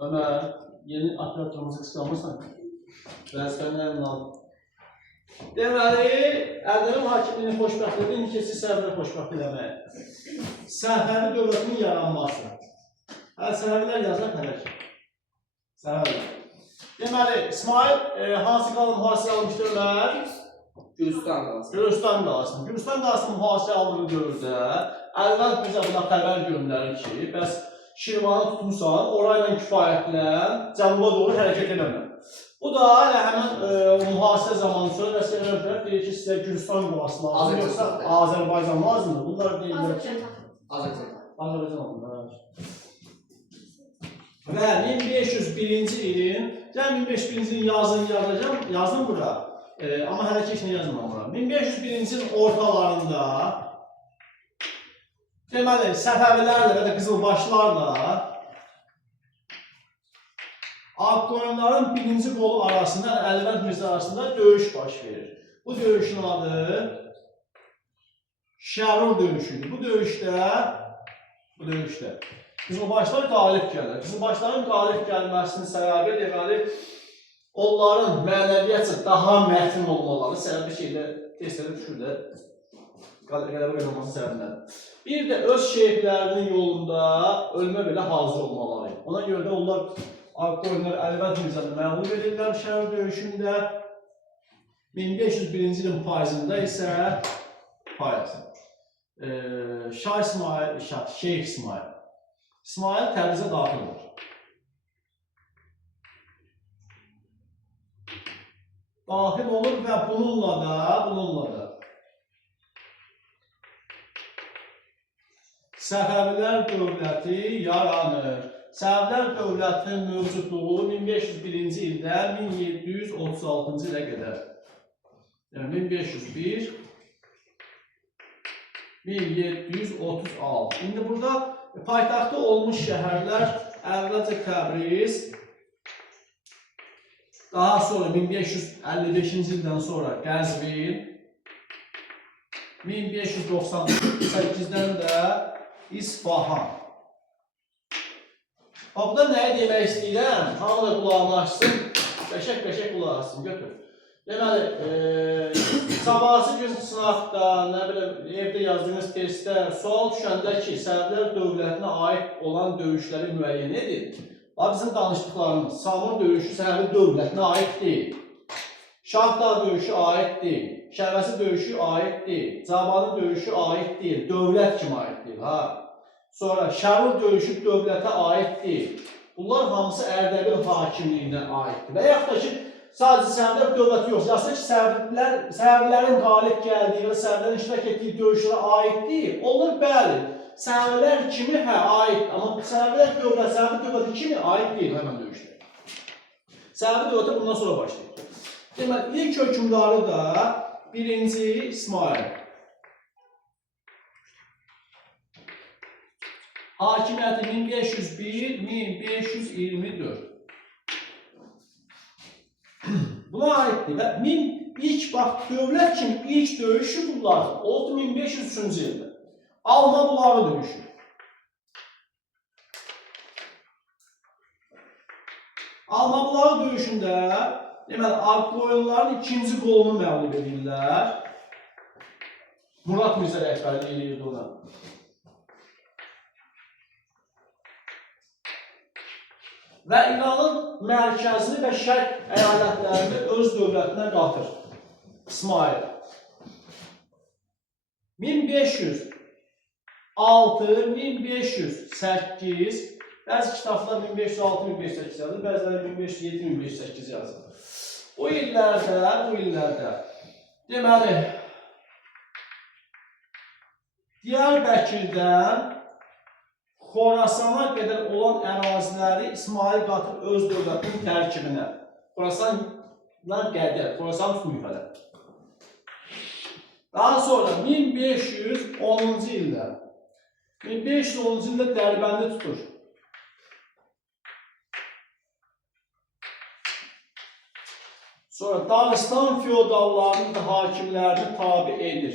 Ömer, yeni operatorumuzu qısqanmırsan. Vəzifələrini al. Deməli, Ərdəbil hakimliyinin xoşbəxtliyi indiki Səfəvi xoşbəxt eləmək. Səfəvi dövlətinin yaranması. Səfəvilər yazar tələk. Səfəvilər. Deməli, İsmail hansı qalın mühasirə almışdır Ömer? Gürcistan qalsın. Gürcistan qalsın. Gürcistan qalsın mühasirə aldığını görürsə, Əlvəz bizə buna xəbər göndərir ki, bəs Şirvanı tutmuşsan, orayla kifayətlən, cənuba doğru hərəkət eləmə. Bu da elə həmən mühasirə zamanı sonra rəsmiyyətlər deyir ki, sizə Gürcistan qalsın lazım, yoxsa Azərbaycan lazımdır. Bunlar deyirlər ki, Azərbaycan lazımdır. Və 1501-ci ilin, yəni 1501-ci ilin yazdım bura, amma hələ ki işini yazmam bura. 1501-ci ilin ortalarında, deməli, Səfəvilərlə və də Qızılbaşlarla Ağqoyunların birinci qolu arasında, Əlvənd Mirzə arasında döyüş baş verir. Bu döyüşün adı Şərur döyüşüdür. Bu döyüşdə Qızılbaşlar qalib gəlir. Qızılbaşların qalib gəlməsinin səbəbi deməli, onların mənəviyyatca daha mətin olmaları səbəbi şeydə testlərə düşür də qələbə qazanması səbəbindən. Bir də öz şeyhlərinin yolunda ölmə belə hazır olmaları. Ona görə də onlar Ağqoyunlar Əlvənd Mirzəni məğlub edirlər Şərur döyüşündə. 1501-ci ilin payızında isə Şeyx İsmail Təbrizə daxil olur. Daxil olur və bununla da Səfəvilər dövləti yaranır. Səfəvilər dövlətinin mövcudluğu 1501-ci ildə 1736-cı ilə qədər. Yəni 1501-1736. İndi burada paytaxtı olmuş şəhərlər əvvəlcə Təbriz, daha sonra 1555-ci ildən sonra Qəzvin, 1598-dən də İsfahan. Burada nəyə demək istəyirəm? Hamı da qulağını açsın, qəşək qulaq açsın, götür. Deməli, sabahsı gün sınaqda, nə biləm, evdə yazdığınız testdə sual düşəndə ki, Səfəvilər dövlətinə aid olan döyüşləri müəyyən edin. Bizim danışdıqlarımız, Samur döyüşü Səfəvi dövlətinə aid deyil. Şahdağ döyüşü aid deyil. Şərvəsi döyüşü aid deyil. Cabanı döyüşü aid deyil. Dövlət kimi aid deyil. Sonra Şərur döyüşü dövlətə aid deyil. Bunlar hamısı Ərdəbil hakimliyinə aiddir. Və yaxud da ki, sadəcə Səfəvilər dövləti yox. Yazsın ki, Səfəvilərin qalib gəldiyi və Səfəvilərin iştirak etdiyi döyüşlərə aid deyil. Onlar bəli, Səfəvilər kimi aid. Amma Səfəvilər dövləti kimi aid deyil həmən döyüşlər. Səfəvi dövləti bundan sonra başlayır. Deməli, ilk hökümdarı da 1-ci İsmail. Hakimiyyəti 1501-1524. Buna aiddir və ilk dövlət kimi ilk döyüşü bunlar oldu 1503-cü ildə. Alma bulağı döyüşü. Alma bulağı döyüşündə deməli, Ağqoyunların ikinci qolunu məğlub edirlər. Murad Mirzə rəhbərlik edirdi ona. Və İranın mərkəzini və şərq əyalətlərini öz dövlətinə qatır. İsmail. 1506, 1508, bəzi kitablar 1506-1508 yazır, bəziləri 1507-1508 yazır. O illərdə, deməli, Diyarbəkirdən Xorasana qədər olan əraziləri İsmail qatır öz dövlətinin tərkibinə. Xorasandan Qədər, Xorasan tutmuyor fələ. Daha sonra 1510-cu ildə Dərbəndi tutur. Sonra Dağıstan feodallarının da hakimlərini tabi edir.